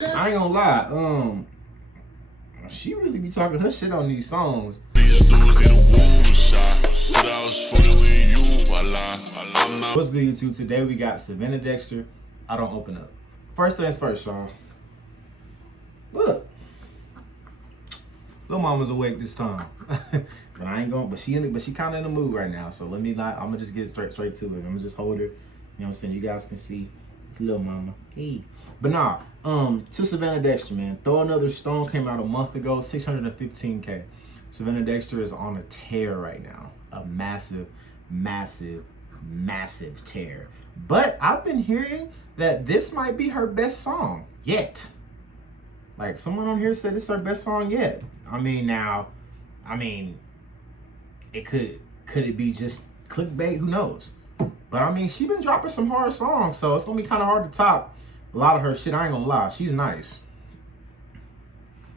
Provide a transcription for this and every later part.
I ain't gonna lie, she really be talking her shit on these songs. What's good, YouTube? Today we got Savannah Dexter. I don't open up. First things first, y'all. Look, little mama's awake this time, but I ain't going. But she kind of in the mood right now. So let me not. I'm gonna just get straight to it. I'm gonna just hold her. You know what I'm saying? You guys can see. It's little mama. Hey. But nah, to Savannah Dexter, man. Throw Another Stone came out a month ago, 615K. Savannah Dexter is on a tear right now. A massive, massive, massive tear. But I've been hearing that this might be her best song yet. Like, someone on here said it's her best song yet. It could it be just clickbait? Who knows? But I mean, she been dropping some hard songs, so it's gonna be kind of hard to top a lot of her shit. I ain't gonna lie, she's nice.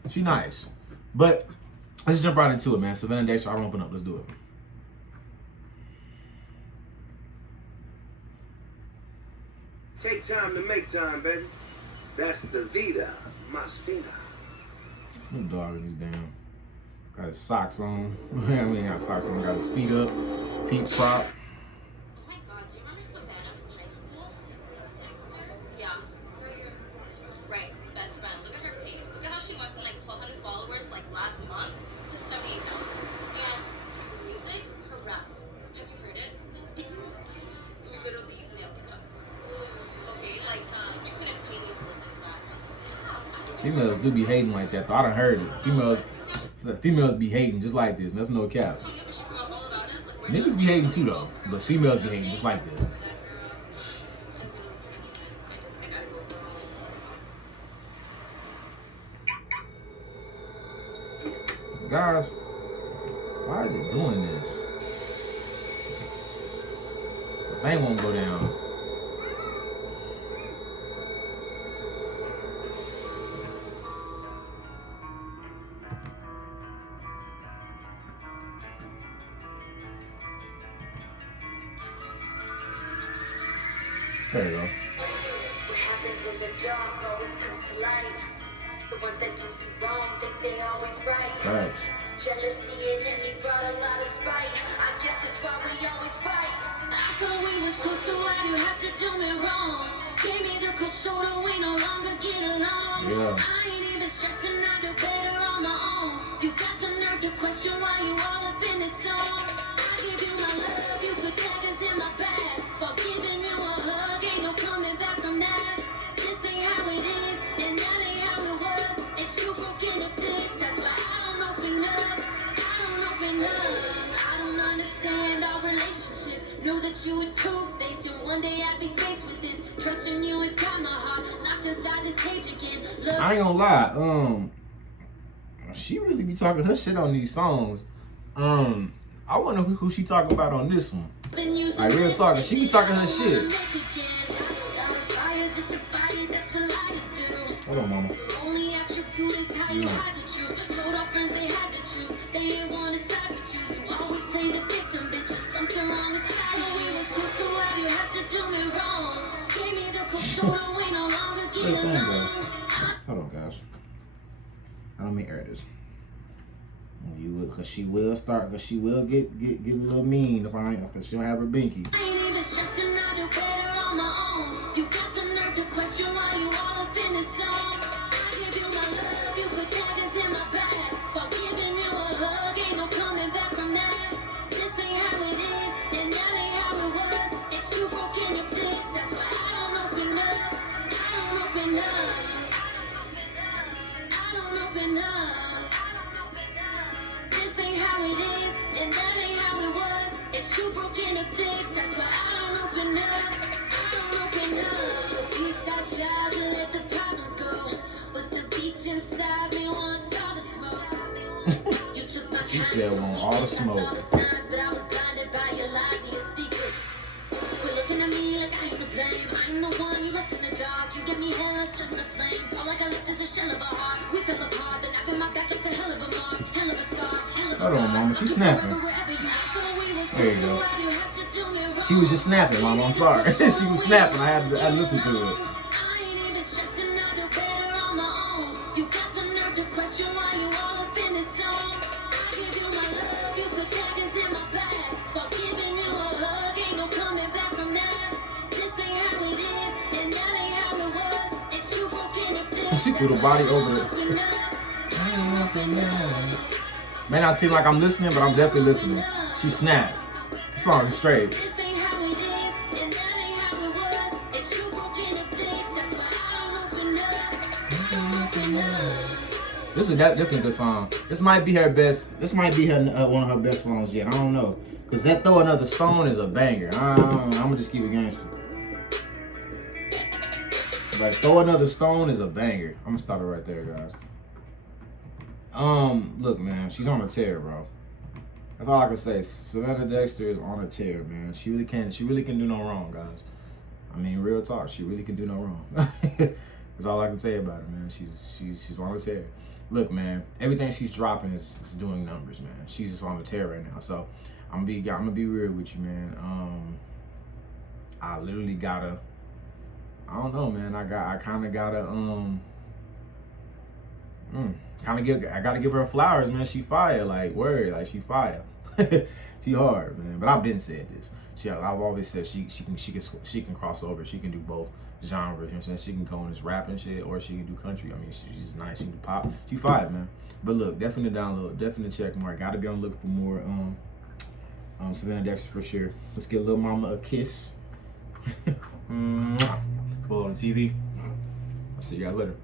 She nice. But let's jump right into it, man. Savannah Dexter, I don't open up. Let's do it. Take time to make time, baby. That's the vida más fina. Snoop Dogg in his damn. Got his socks on. I mean, got socks on. Got his feet up. Feet prop. Oh my God, do you remember Savannah from high school? Dexter? Yeah. Right, best friend. Look at her page. Look at how she went from like 1,200 followers like last month to 78,000. And her music, her rap. Have you heard it? Literally nails her tongue. Okay, like you couldn't pay me to listen to that. Females do be hating like that, so I done heard it. Females be hating just like this, and that's no cap. Niggas be hating too though, but females be hating just like this. Guys, why is it doing this? The thing won't go down. There you go. What happens in the dark always comes to light. The ones that do you wrong think they always right. Thanks. Jealousy and envy brought a lot of spite. I guess it's why we always fight. I thought we was close, so why you have to do me wrong? Gave me the cold shoulder, we no longer get along. Yeah. I ain't even stressing, I do better on my own. You got the nerve to question why you all up in this song. I give you my love, you put daggers in my bag. For giving you a hug, ain't no coming back from that. This ain't how it is, and that ain't how it was. It's you broken to fix, that's why I don't open up. I don't open up. I don't understand our relationship. Knew that you were two-faced, and one day I'd be faced with this. Trusting you has got my heart locked inside this cage again. Look, I ain't gonna lie, she really be talking her shit on these songs. I wonder who she talking about on this one. Like, real talking, she be talking her shit. Hold on, mama. only attribute is how you hide the truth. Told our friends they had to choose. They didn't want to side with you. You always play the victim, bitch. There's something wrong inside. We was close, so why you have to do me wrong? Gave me the cold shoulder, we no longer get along. Hold on, guys. I don't mean air this. You will, cause she will get a little mean if she'll have her binky. I ain't even stressing, I do better on my own. You got the nerve to question why you all up in this song. I give you my love, you put daggers in my bag. For giving you a hug, ain't no coming back from that. This ain't how it is, and that ain't how it was. It's you broken your fix, that's why I don't open up. I don't open up. I don't open up. This ain't how it is, and that ain't how it was. It's you broken to fix, that's why I don't open up. I don't open up. Eastside child to let the problems go, but the beast inside me wants all the smoke. You took my She said want all the smoke. signs, but I was blinded by your lies and your secrets. Quit looking at me like I ain't to blame. I'm the one you left in the dark. You gave me hell, I stood in the flames. All I got left is a shell of a heart. We fell apart, the knife in my back left a hell of a mark. Hell of a scar, hell of a Hold on, mama. She's snapping. There you go. She was just snapping, mama. I'm sorry. She was snapping. I had to listen to it. I ain't even stressing, I do better on my She threw the body over the. May not seem like I'm listening, but I'm definitely listening. She snapped. The song is straight. This ain't how it is, and that ain't how it was. It's you broken up things, that's why I don't open up. This is definitely a good song. This might be her best. This might be her one of her best songs yet. I don't know, cause that Throw Another Stone is a banger. I'm gonna just keep it gangster. Like Throw Another Stone is a banger. I'm gonna stop it right there, guys. Look, man, she's on a tear, bro. That's all I can say. Savannah Dexter is on a tear, man. She really can do no wrong, guys. I mean, real talk, she really can do no wrong. That's all I can say about it, man. She's on a tear. Look, man, everything she's dropping is doing numbers, man. She's just on a tear right now. So I'm gonna be real with you, man. I literally gotta. I don't know, man. I kind of gotta I gotta give her flowers, man. She fire, like word, like she fire. She hard, man. But I've been said this. I've always said she can cross over. She can do both genres. You know what I'm saying? She can go in this rap and shit, or she can do country. I mean, she's nice. She can do pop. She fire, man. But look, definitely download, definitely check more. Gotta be on the look for more Savannah Dexter for sure. Let's give Lil Mama a kiss. Pull on TV. I'll see you guys later.